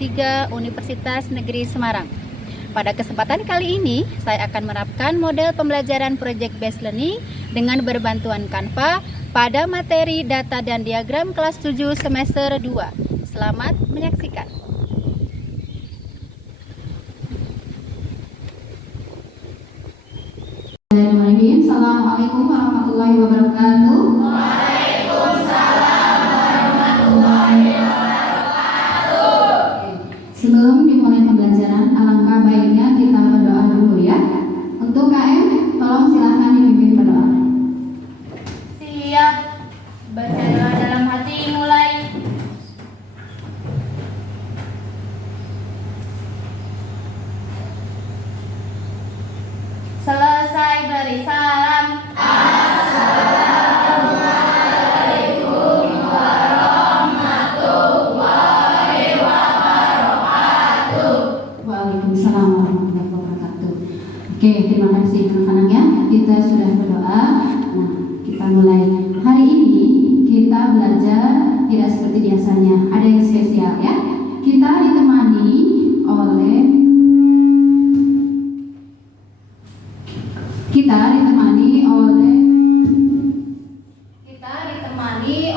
3 Universitas Negeri Semarang. Pada kesempatan kali ini, saya akan menerapkan model pembelajaran Project Based Learning dengan berbantuan Canva pada materi data dan diagram kelas 7 semester 2. Selamat menyaksikan. Assalamualaikum warahmatullahi wabarakatuh. Waalaikumsalam warahmatullahi wabarakatuh. Sebelum dimulai pembelajaran, alangkah baiknya kita berdoa dulu ya. Untuk KM, tolong silahkan dipimpin berdoa. Siap. Baca doa dalam hati, mulai. Selesai beri salam. Assalamualaikum warahmatullahi wabarakatuh. Waalaikumsalam warahmatullahi wabarakatuh. Oke, terima kasih anak-anak ya. Kita sudah berdoa. Nah, kita mulai. Hari ini kita belajar tidak seperti biasanya. Ada yang spesial ya. Kita ditemani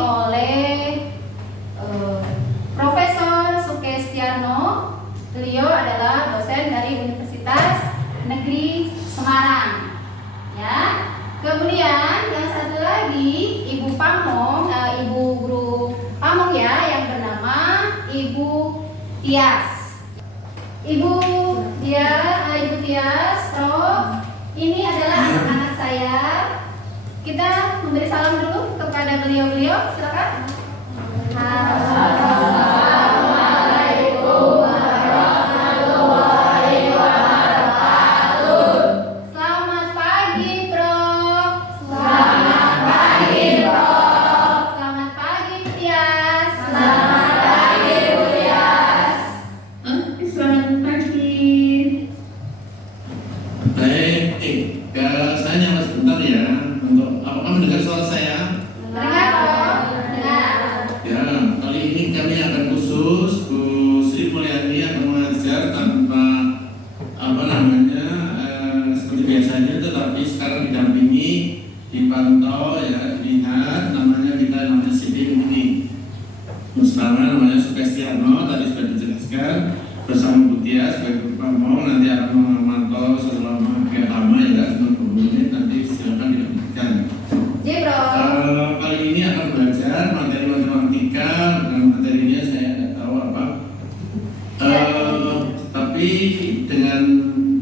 oleh Profesor Sukestiarno. Beliau adalah dosen dari Universitas Negeri Semarang. Ya. Kemudian yang satu lagi Ibu Pamong, Ibu Guru Pamong ya, yang bernama Ibu Tias. Ibu Tias, ini adalah anak saya. Kita memberi salam dulu kepada beliau-beliau. Silakan. Assalamualaikum warahmatullahi wabarakatuh. Selamat pagi, Prof. Selamat pagi, Prof. Selamat pagi, Tias. Selamat pagi, Bu Tias. Selamat pagi. Baik, saya nyala sebentar ya. Apakah mendengar suara saya? Dengar, Prof. Dengar. Ya, kali ini kami akan khusus Bu Sri Mulyani akan mengajar tanpa seperti biasanya, tetapi sekarang didampingi, dipantau ya, dilihat namanya CDM ini. Bersama namanya Sukestiarno, tadi sudah dijelaskan, bersama Bu Tia sebagai Guru Pamong, nanti akan memantau selama lama ya, 90 menit, nanti silakan dilanjutkan. Kali ini akan belajar materi matematika, dan materinya saya tidak tahu apa. Tapi dengan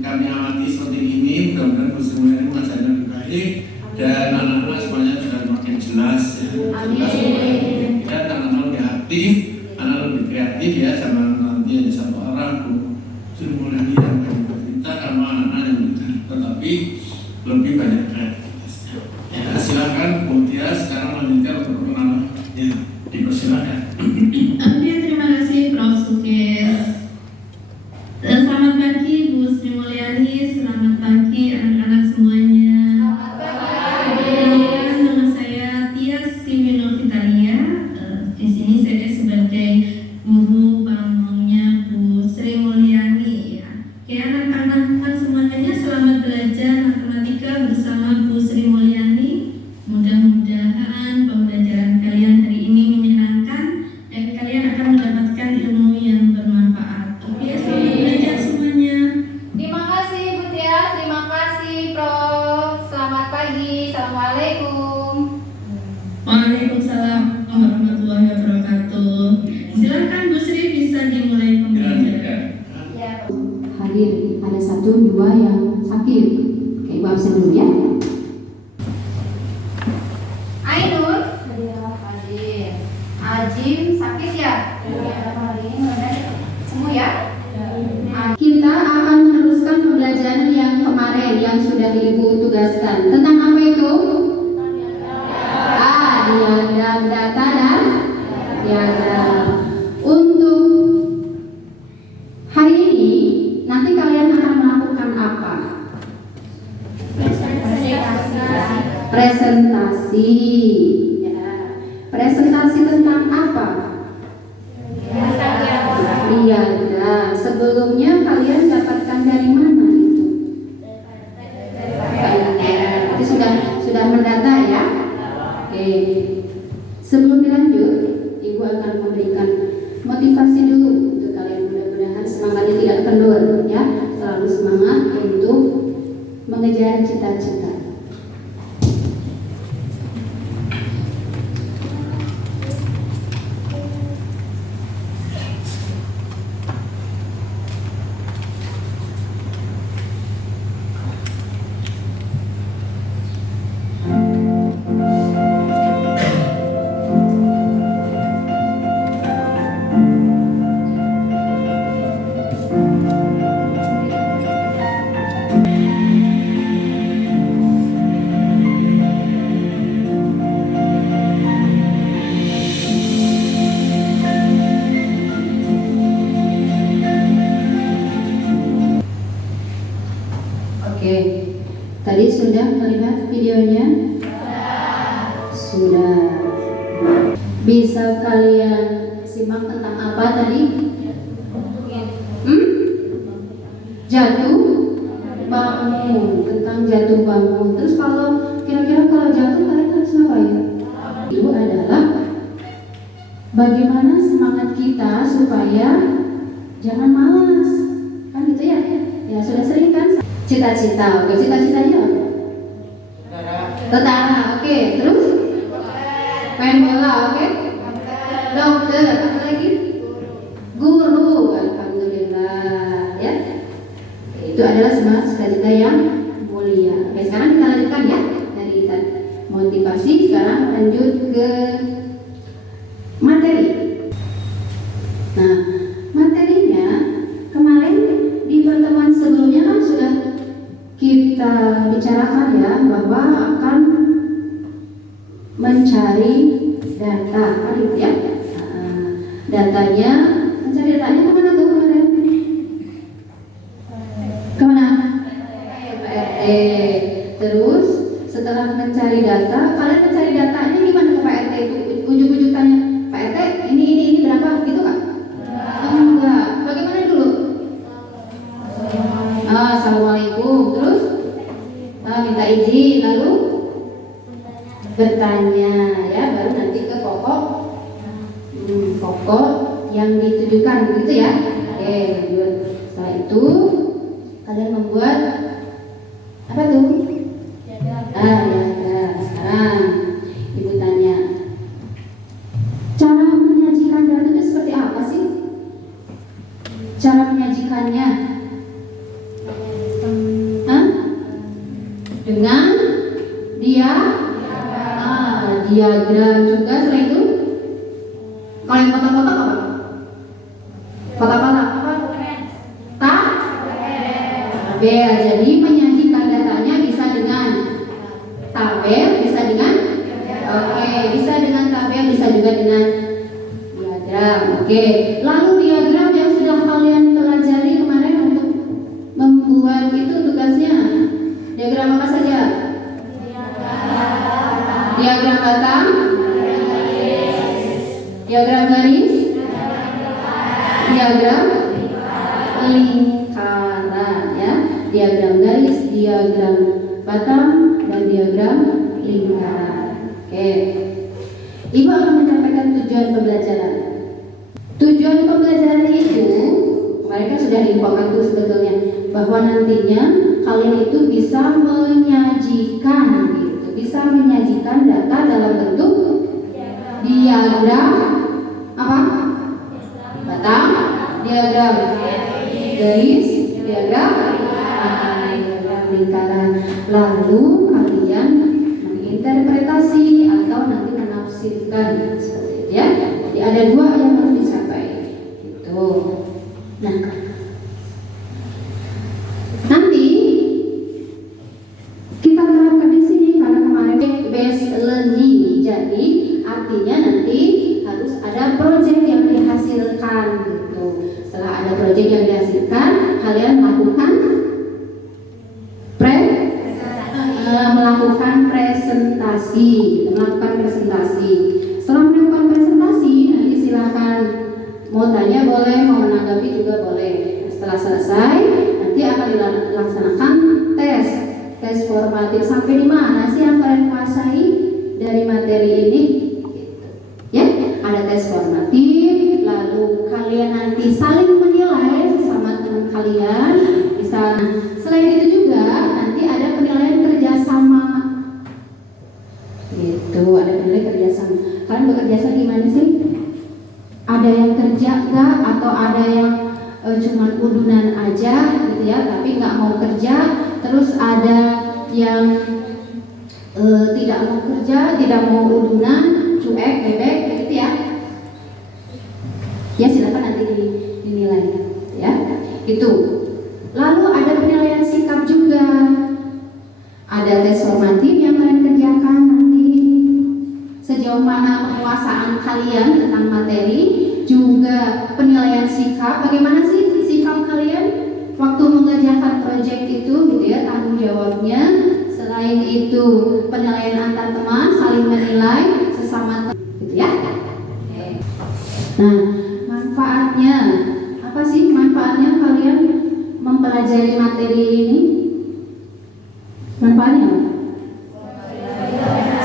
kami amati seperti ini, mudah-mudahan Bu Sri Mulyani mengajarnya lebih baik dan anak-anak semuanya sudah makin jelas ya. Jelas ya, anak-anak lebih aktif, anak lebih kreatif ya, sama nanti ada satu arah Bu Sri Mulyani yang banyak bercerita, sama anak-anak yang bercerita, tetapi lebih banyak kreativitasnya. Ya, silakan Bu Tia sekarang lanjutkan untuk perkenalan. Ya, dipersilakan. Oke, terima kasih Prof. Sukes. Selamat pagi Bu Sri Mulyani, selamat pagi anak-anak semuanya. Nama saya Tias Sri Novitalia. Di sini saya sebagai guru pamongnya Bu Sri Mulyani ya. Oke, anak-anak semuanya selamat belajar matematika bersama Bu Sri Mulyani. Mudah-mudahan pembelajaran kalian hari ini menyenangkan dan kalian akan mendapatkan ilmu yang bermanfaat. Oke, selamat belajar semuanya. Terima kasih Bu Tias, terima kasih Prof. Selamat pagi. Assalamualaikum. Waalaikumsalam warahmatullahi wabarakatuh. Silakan Bu Sri, bisa dimulai pembelajaran. Ya, hadir. Ada 1, 2 yang sakit. Oke, Ibu absen dulu ya. Ainur. Hadir. Ajim sakit ya? Hari ini udah sembuh ya? Kita akan meneruskan pembelajaran yang kemarin yang sudah Ibu tugaskan. Tentang apa itu? Diagram data dan diagram. Untuk hari ini, nanti kalian akan melakukan apa? Presentasi. Ya. Presentasi tentang apa? Iya, Oke. Tadi sudah melihat videonya? Sudah. Bisa kalian simak tentang apa tadi? Jatuh bangun, tentang jatuh bangun. Terus kalau kira-kira kalau jatuh kalian harus ngapain? Itu adalah bagaimana semangat kita supaya jangan malas. Kan gitu ya? Ya sudah sering kan? Cita-cita. Oke, cita-citanya apa? Tentara. Oke, terus? Main bola, oke? Dokter, apa lagi? Guru. Alhamdulillah, ya. Itu adalah semangat cita-cita yang mulia. Oke, sekarang kita lanjutkan ya dari motivasi. Sekarang lanjut ke materi. Nah, materinya kemarin di pertemuan sebelumnya kan sudah kita bicarakan ya bahwa akan mencari data, kan gitu ya. Datanya, mencari datanya kemana tuh kemarin? Kemana? PRT. Terus setelah mencari data, kalian mencari datanya gimana ke PRT itu? Ujuk-ujuk tanya, Pak RT ini berapa? Gitu kak? Enggak. Bagaimana dulu? Assalamualaikum. Terus minta izin, lalu bertanya ya, baru nanti ke pokok yang ditujukan gitu ya. Oke, lanjut. Setelah itu kalian membuat apa tuh? Ya. Sekarang ibu tanya, cara menyajikan data itu seperti apa sih? Cara menyajikannya? Dengan diagram juga. Setelah itu kalau yang kotak-kotak apa? Kotak-kotak apa? Tabel. Jadi menyajikan datanya bisa dengan tabel, bisa dengan bisa dengan tabel, bisa juga dengan diagram. Oke. Lalu diagram yang sudah kalian pelajari kemarin untuk membuat itu tugasnya. Diagram apa saja? Diagram batang, diagram garis, diagram lingkaran ya. Diagram garis, diagram batang, dan diagram lingkaran. Oke. Ibu akan menyampaikan tujuan pembelajaran. Tujuan pembelajaran itu mereka sudah diinfokan tuh sebetulnya bahwa nantinya kalian itu bisa menyajikan gitu, bisa menyajikan data dalam bentuk diagram apa? Batang, diagram garis, diagram lingkaran. Lalu kalian menginterpretasi atau nanti menafsirkan seperti itu ya. Jadi ada dua yang harus disampaikan. Itu. Nah, nanti kita terapkan di sini karena kemarin based learning. Jadi artinya nanti harus ada proyek yang dihasilkan gitu. Setelah ada proyek yang dihasilkan, kalian melakukan presentasi. Melakukan presentasi. Setelah melakukan presentasi, nanti silakan mau tanya boleh, mau menanggapi juga boleh. Setelah selesai, nanti akan dilaksanakan tes formatif. Sampai di mana sih yang kalian kuasai dari materi ini? Ya, ada tes formatif, lalu kalian nanti saling menilai sesama teman kalian. Selain itu juga nanti ada penilaian kerjasama. Gitu, ada penilaian kerjasama. Kalian bekerja sama gimana sih? Ada yang kerja nggak, atau ada yang cuman udunan aja gitu ya, tapi nggak mau kerja. Terus ada yang tidak mau kerja, tidak mau udunan, cuek, bebek gitu ya. Ya silakan nanti dinilai ya. Itu. Lalu ada penilaian sikap juga. Ada tes formatif yang kalian kerjakan nanti. Sejauh mana penguasaan kalian tentang materi, juga penilaian sikap. Bagaimana sih sikap kalian waktu mengerjakan proyek itu gitu ya, tanggung itu penilaian antar teman, saling menilai sesama teman, gitu ya. Nah, manfaatnya apa sih? Manfaatnya kalian mempelajari materi ini? Manfaatnya apa?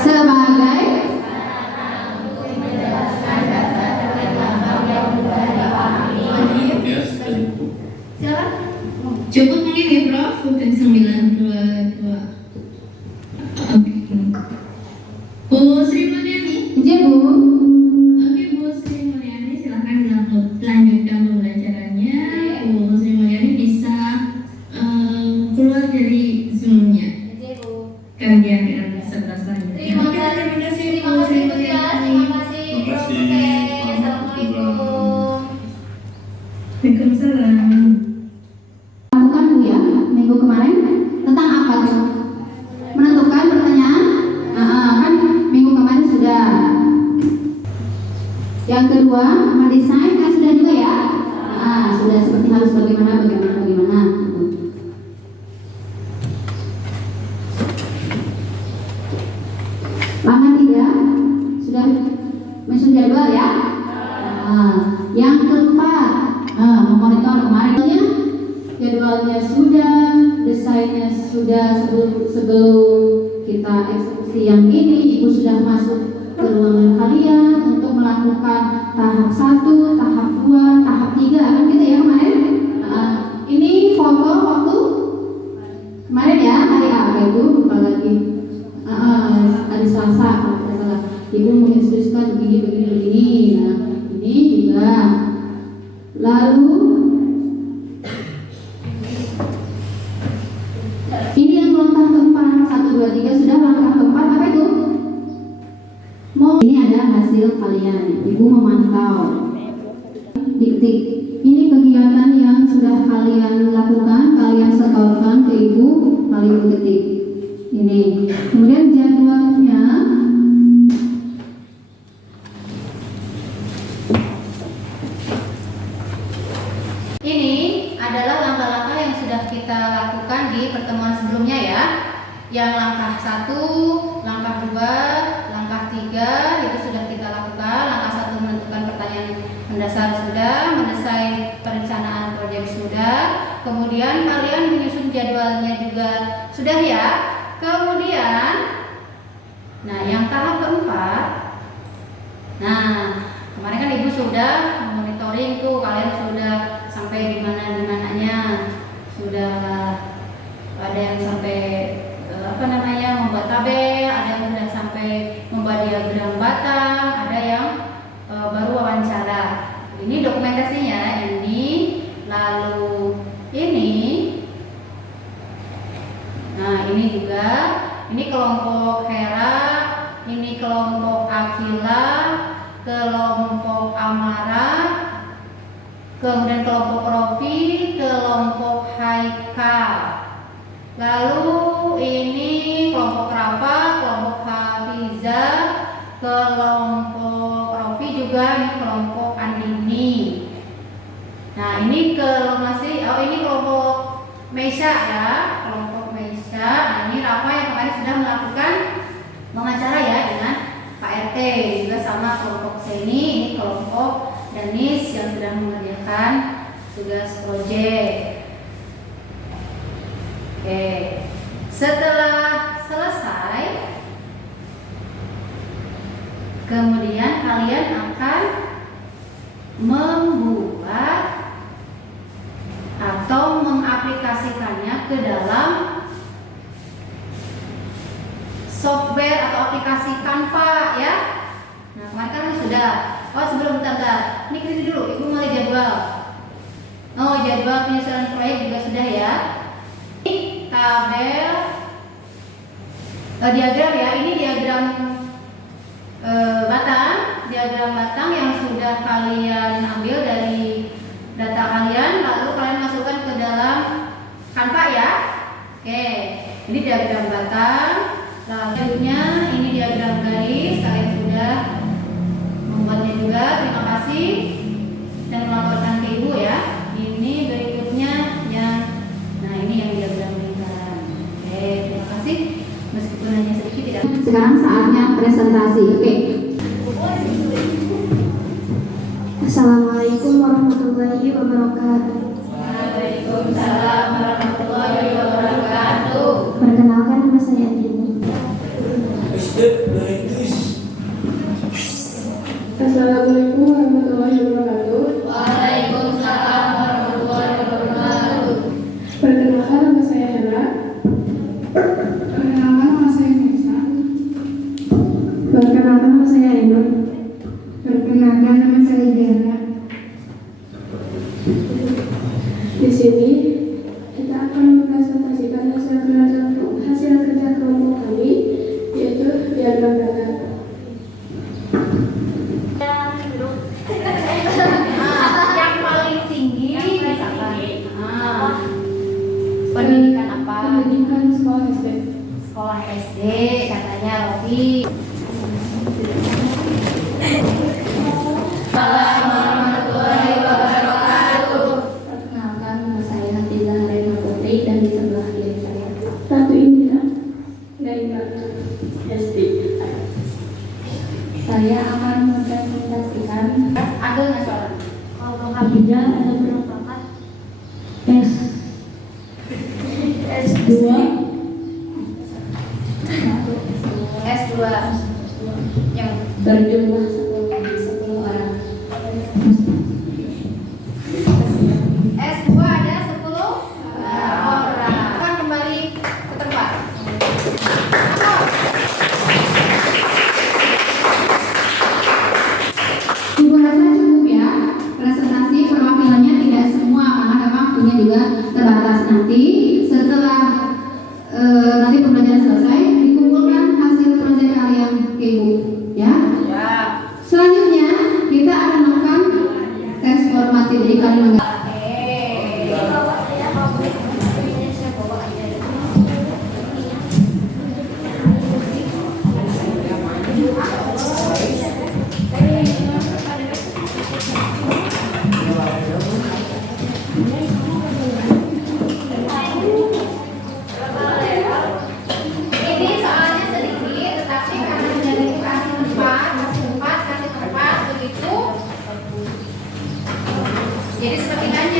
Sebagai Ya, Ibu. silakan. Cukup mungkin ya Prof, bukan 922. Oke. Bu Sri Mulyani. Iya Bu. Oke Bu Sri Mulyani, silahkan dilanjutkan pembelajarannya. Bu Sri Mulyani bisa keluar dari Zoom-nya. Iya Bu. Kan dia akan sebelah selanjutnya. Terima Oke, kasih. terima kasih Terima Bu Sri kasih Bu Tia. Mulyani. Terima kasih Terima Prof. kasih. Oke, Assalamualaikum. Waalaikumsalam. Lakukan Bu ya minggu kemarin tentang apa tuh? Menentukan pertanyaan. Kan minggu kemarin sudah. Yang kedua mendesain kan sudah juga ya. Sudah seperti harus bagaimana. Gitu. Langkah 3 sudah menyusun jadwal ya. Yang keempat memonitor kemarinnya. Jadwalnya sudah, desainnya sudah sebelum kita eksekusi yang ini, Ibu sudah masuk ke ruangan kalian untuk melakukan tahap 1, tahap 2, tahap 3, kan gitu ya kemarin. Ini foto waktu kemarin ya, hari apa itu? Lupa lagi. Hari Selasa, kalau tidak salah. Ibu menginstruksikan begini. Nah, ini juga. Lalu ini yang langkah keempat, 1, 2, 3 sudah. Langkah keempat apa itu? Ini ada hasil kalian. Ibu memantau. Diketik. Ini kegiatan yang sudah kalian lakukan, kalian setorkan ke Ibu, lalu Ibu ketik. Ini. Kemudian jadwalnya. Ini adalah langkah-langkah yang sudah kita lakukan di pertemuan sebelumnya ya. Yang langkah 1, langkah 2, langkah 3 itu sudah kita lakukan. Langkah 1 menentukan pertanyaan mendasar sudah, mendesain perencanaan proyek sudah. Kemudian kalian menyusun jadwalnya juga sudah ya. Kemudian yang tahap keempat. Kemarin kan Ibu sudah monitoring tuh, kalian sudah sampai di mananya, sudah ada yang sampai membuat tabel, ada yang sudah sampai membuat diagram batang, ada yang baru wawancara. Ini dokumentasinya ini, lalu ini. Ini juga, ini kelompok Hera, ini kelompok Akila, kelompok Amara, kemudian kelompok Rofi, kelompok Haikal. Lalu ini kelompok Rafa, kelompok Hafiza, kelompok Rofi juga, ini kelompok Andini. Ini ini kelompok Meisha ya, kelompok Meisha. Ini Rafa yang kemarin sudah melakukan wawancara ya dengan Pak RT, juga sama kelompok Seni, ini kelompok Danis yang sudah mengerjakan tugas proyek. Oke, setelah selesai, kemudian kalian akan membuat atau mengaplikasikannya ke dalam software atau aplikasi Canva ya. Kemarin kan sudah. Sebelum bentar. Ini kritik dulu, Ibu mulai jadwal. Jadwal penyusunan proyek juga sudah ya. Ini tabel diagram ya. Ini diagram batang yang sudah kalian ambil dari data kalian, lalu kalian masukkan ke dalam Canva ya. Oke, ini diagram batang. Selanjutnya ini diagram garis, kalian sudah membuatnya juga. Terima kasih dan melaporkan ke Ibu ya. Ini berikutnya yang ini yang diagram lingkaran. Oke, terima kasih. Meskipun hanya Sekarang saatnya presentasi. Oke. Assalamualaikum warahmatullahi wabarakatuh. Waalaikumsalam warahmatullahi wabarakatuh. Perkenalkan, nama saya Dini. Assalamualaikum warahmatullahi wabarakatuh. Waalaikumsalam warahmatullahi wabarakatuh. Perkenalkan, nama saya Hera. Perkenalkan, nama saya Nisa. Perkenalkan, nama saya Ainun. Perkenalkan, nama saya Dara. Di sini kita akan mempresentasikan hasil kerja kelompok kami, yaitu diagram datar. Yang paling tinggi misalkan pendidikan apa? Pendidikan sekolah SD. Sekolah SD katanya Rofi. Warahmatullahi wabarakatuh. Perkenalkan, nama saya Nabila Rema Putri dan di sebelah kiri saya. Satu ini ya, Naika SD. Saya akan mempresentasikan Ada nggak suara? kelompok Abidal ada merupakan S2 S2 yang berjumlah 10 orang. S2 ada 10 orang. Akan kembali ke tempat. Ibu rasa cukup ya. Presentasi perwakilannya tidak semua karena memang waktunya juga terbatas. Nanti setelah nanti pembelajaran selesai dikumpulkan hasil proyek kalian ke ibu ya. Selanjutnya kita akan melakukan tes formatif dari kalian. Ini soalnya sedikit, tetapi karena dari kasih tempat begitu. Jadi seperti nanya.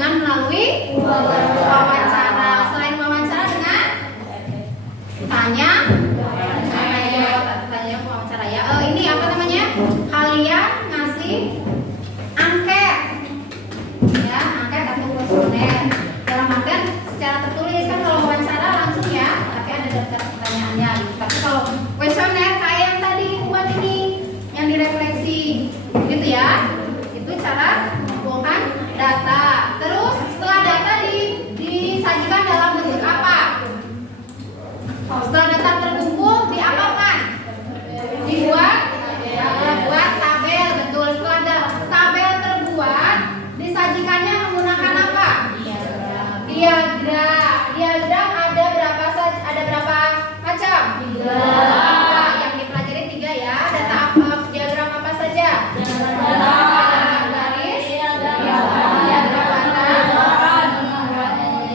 dengan melalui wawancara. Selain wawancara dengan tanya wawancara ya. Ini apa namanya? Kalian ngasih angket. Ya, angket atau kuesioner. Dalam artian secara tertulis kan kalau wawancara langsung ya, tapi ada daftar pertanyaannya. Tapi kalau kuesioner kayak yang tadi buat ini yang direfleksi gitu ya. Itu cara mengumpulkan data. Terus setelah data disajikan dalam bentuk apa? Setelah data terkumpul diapakan? Dibuat tabel, betul. Setelah tabel terbuat, disajikannya menggunakan apa? Diagram. Diagram ada berapa macam? 3. Yang dipelajari 3 ya. Data apa? Diagram apa saja? Diagram garis, diagram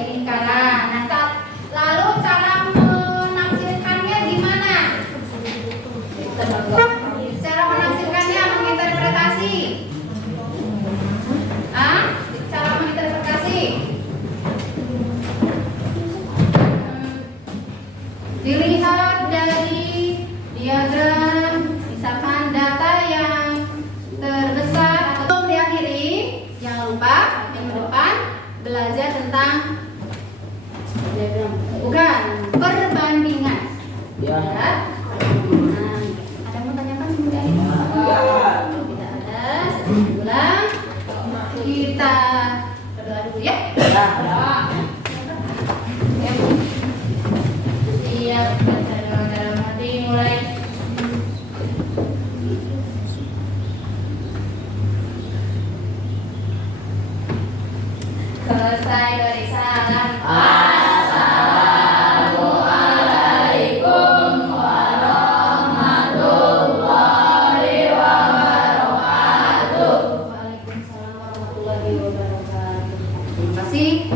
lingkaran. Nah, lalu cara menafsirkannya gimana? Cara menafsirkannya menginterpretasi. Cara menginterpretasi. Dilihat dari diagram, misalkan data yang terbesar. Sebelum diakhiri, jangan lupa minggu depan belajar tentang bukan perbandingan. Ya. Ada mau tanyakan semudah ini? Tidak ada. Ulang. Kita berdoa dulu ya. Siap. Dalam hati mulai. Selesai dari salam. Assalamualaikum warahmatullahi wabarakatuh. Waalaikumsalam warahmatullahi wabarakatuh. Terima kasih.